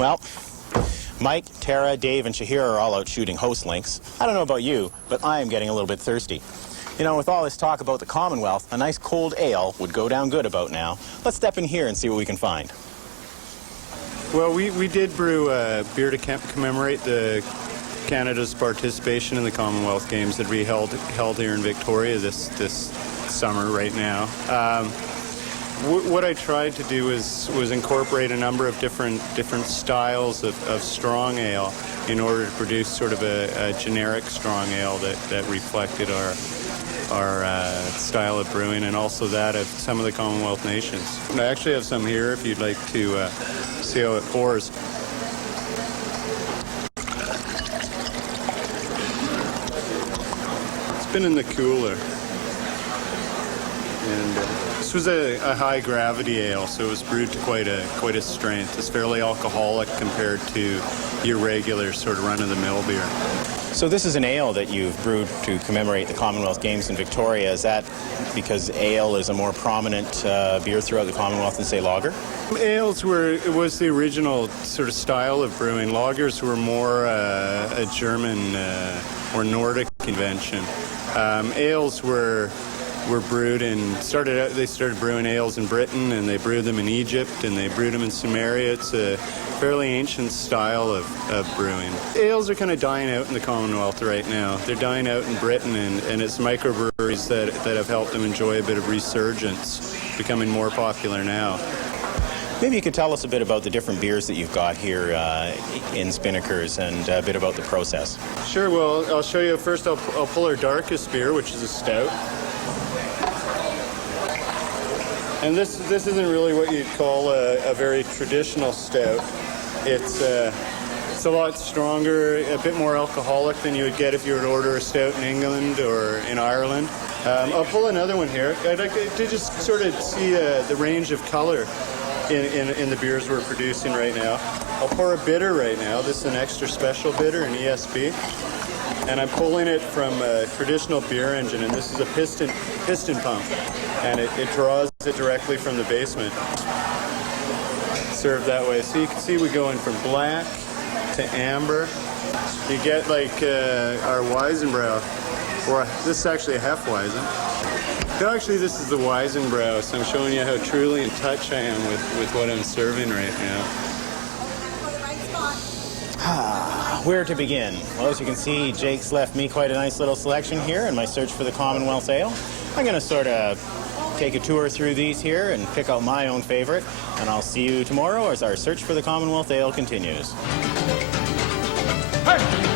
Well, Mike, Tara, Dave, and Shahir are all out shooting host links. I don't know about you, but I am getting a little bit thirsty. You know, with all this talk about the Commonwealth, a nice cold ale would go down good about now. Let's step in here and see what we can find. Well, we did brew a beer to commemorate Canada's participation in the Commonwealth Games that we held here in Victoria this summer right now. What I tried to do was incorporate a number of different styles of strong ale in order to produce sort of a generic strong ale that reflected our style of brewing and also that of some of the Commonwealth nations. I actually have some here if you'd like to see how it pours. It's been in the cooler. And this was a high gravity ale, so it was brewed to quite a strength. It's fairly alcoholic compared to your regular sort of run-of-the-mill beer. So this is an ale that you've brewed to commemorate the Commonwealth Games in Victoria. Is that because ale is a more prominent beer throughout the Commonwealth than, say, lager? Ales was the original sort of style of brewing. Lagers were more a German or Nordic invention. Ales were brewed and they started brewing ales in Britain, and they brewed them in Egypt, and they brewed them in Samaria. It's a fairly ancient style of brewing. Ales are kind of dying out in the Commonwealth right now. They're dying out in Britain, and it's microbreweries that have helped them enjoy a bit of resurgence, becoming more popular now. Maybe you could tell us a bit about the different beers that you've got here in Spinnakers and a bit about the process. Sure, well, I'll show you. First, I'll pull our darkest beer, which is a stout. And this isn't really what you'd call a very traditional stout. It's a lot stronger, a bit more alcoholic than you would get if you were to order a stout in England or in Ireland. I'll pull another one here. I'd like to just sort of see the range of color in the beers we're producing right now. I'll pour a bitter right now. This is an extra special bitter, an ESB. And I'm pulling it from a traditional beer engine, and this is a piston pump. And it draws it directly from the basement. Served that way. So you can see we go in from black to amber. You get like our Weizenbrau, or this is actually a Hefeweizen. No, actually this is the Weizenbrau, so I'm showing you how truly in touch I am with what I'm serving right now. Where to begin? Well, as you can see, Jake's left me quite a nice little selection here in my search for the Commonwealth Ale. I'm going to sort of take a tour through these here and pick out my own favorite, and I'll see you tomorrow as our search for the Commonwealth Ale continues. Hey!